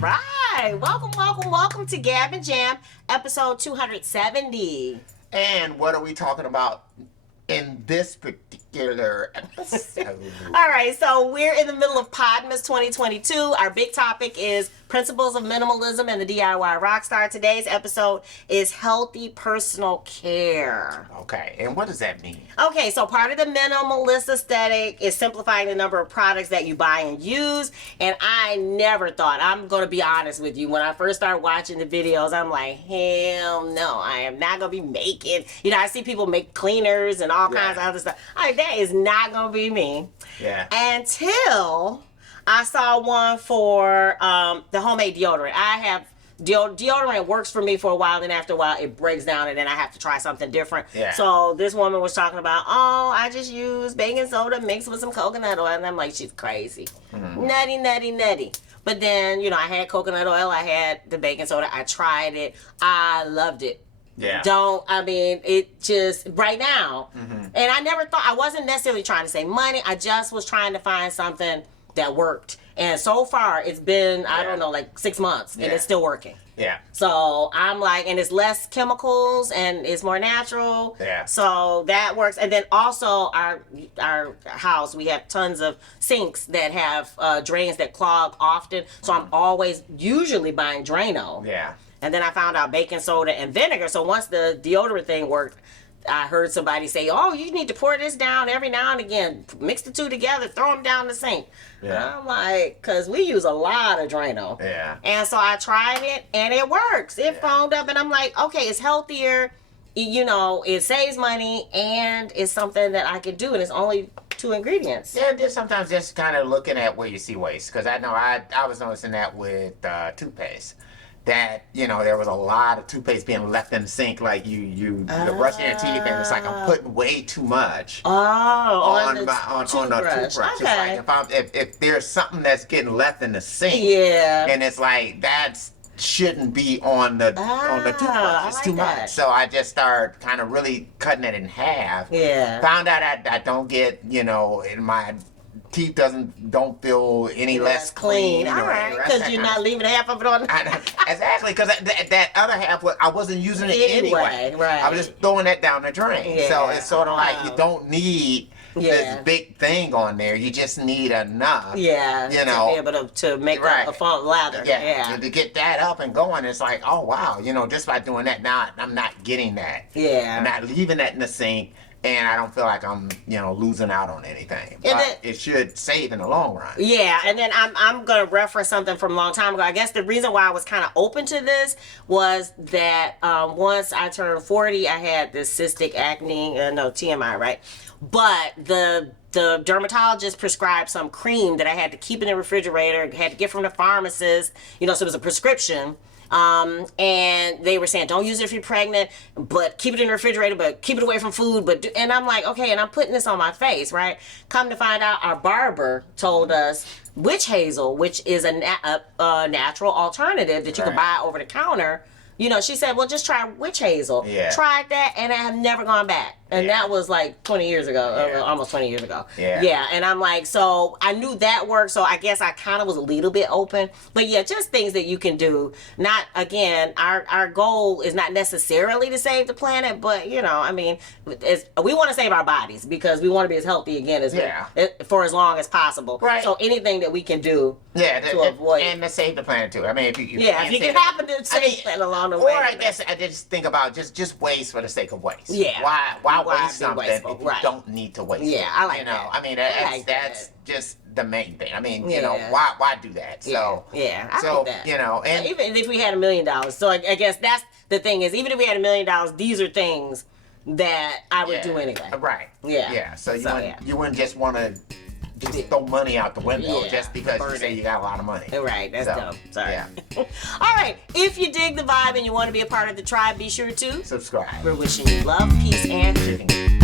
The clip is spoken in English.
right. Welcome to Gab and Jam, episode 270. And what are we talking about in this particular episode? All right, so we're in the middle of Podmas 2022. Our big topic is principles of minimalism and the DIY rockstar. Today's episode is healthy personal care. Okay, and what does that mean? Okay, so part of the minimalist aesthetic is simplifying the number of products that you buy and use. And I never thought, I'm going to be honest with you, when I first started watching the videos, I'm like, hell no, I am not going to be making, I see people make cleaners and all kinds of other stuff. That is not going to be me. Yeah. Until I saw one for the homemade deodorant. I have deodorant works for me for a while, then after a while it breaks down and then I have to try something different. Yeah. So this woman was talking about, I just use baking soda mixed with some coconut oil, and I'm like, she's crazy. Nutty. But then, I had coconut oil, I had the baking soda, I tried it, I loved it. Yeah. It just, right now, and I never thought, I wasn't necessarily trying to save money, I just was trying to find something that worked. And so far, it's been, I don't know, like 6 months, and it's still working. Yeah. So I'm like, and it's less chemicals, and it's more natural. Yeah. So that works. And then also, our house, we have tons of sinks that have drains that clog often. So I'm always, usually buying Drano. Yeah. And then I found out baking soda and vinegar. So once the deodorant thing worked, I heard somebody say, you need to pour this down every now and again. Mix the two together, throw them down the sink. Yeah. And I'm like, because we use a lot of Drano. Yeah. And so I tried it, and it works. It foamed up, and I'm like, okay, it's healthier. It saves money, and it's something that I can do, and it's only 2 ingredients. Yeah, just sometimes just kind of looking at where you see waste. Because I know I was noticing that with toothpaste. That, there was a lot of toothpaste being left in the sink, like you're brushing your teeth, and it's like I'm putting way too much on the toothbrush. Okay. It's like if there's something that's getting left in the sink, and it's like that shouldn't be on the toothbrush. It's too much. So I just started kind of really cutting it in half. Yeah. Found out I don't get, in my teeth don't feel any less clean. All right, because you're not leaving half of it on. Exactly, because that other half, I wasn't using it anyway. Right. I was just throwing that down the drain. Yeah. So it's sort of like you don't need this big thing on there. You just need enough. Yeah. To be able to make a foam lather. Yeah. To get that up and going, it's like, oh wow, just by doing that now, I'm not getting that. Yeah. I'm not leaving that in the sink. And I don't feel like I'm, losing out on anything. But it should save in the long run. Yeah, and then I'm going to reference something from a long time ago. I guess the reason why I was kind of open to this was that once I turned 40, I had this cystic acne, TMI, right? But the dermatologist prescribed some cream that I had to keep in the refrigerator, had to get from the pharmacist, so it was a prescription. And they were saying, don't use it if you're pregnant, but keep it in the refrigerator, but keep it away from food. And I'm like, okay, and I'm putting this on my face, right? Come to find out, our barber told us witch hazel, which is a natural alternative that you can buy over the counter. She said, well, just try witch hazel. Yeah. Tried that, and I have never gone back. And that was like 20 years ago, almost 20 years ago. Yeah. And I'm like, so I knew that worked, so I guess I kind of was a little bit open. But yeah, just things that you can do. Not, again, our goal is not necessarily to save the planet, but, we want to save our bodies because we want to be as healthy again as for as long as possible. Right. So anything that we can do to avoid. And to save the planet, too. I mean, if you can happen to save the planet along the way. Or I guess I just think about just waste for the sake of waste. Yeah. Why waste something wasteful? if you don't need to waste it? Yeah, I like that. I mean, that's just the main thing. I mean, Yeah. why do that? So I like that. and even if we had $1 million, so I guess that's the thing is, even if we had $1 million, these are things that I would do anyway. Right. Yeah. Yeah. So you wouldn't just want to just throw money out the window just because you say you got a lot of money. Right, that's dumb. Sorry. Yeah. All right, if you dig the vibe and you want to be a part of the tribe, be sure to Subscribe. We're wishing you love, peace, and Chicken.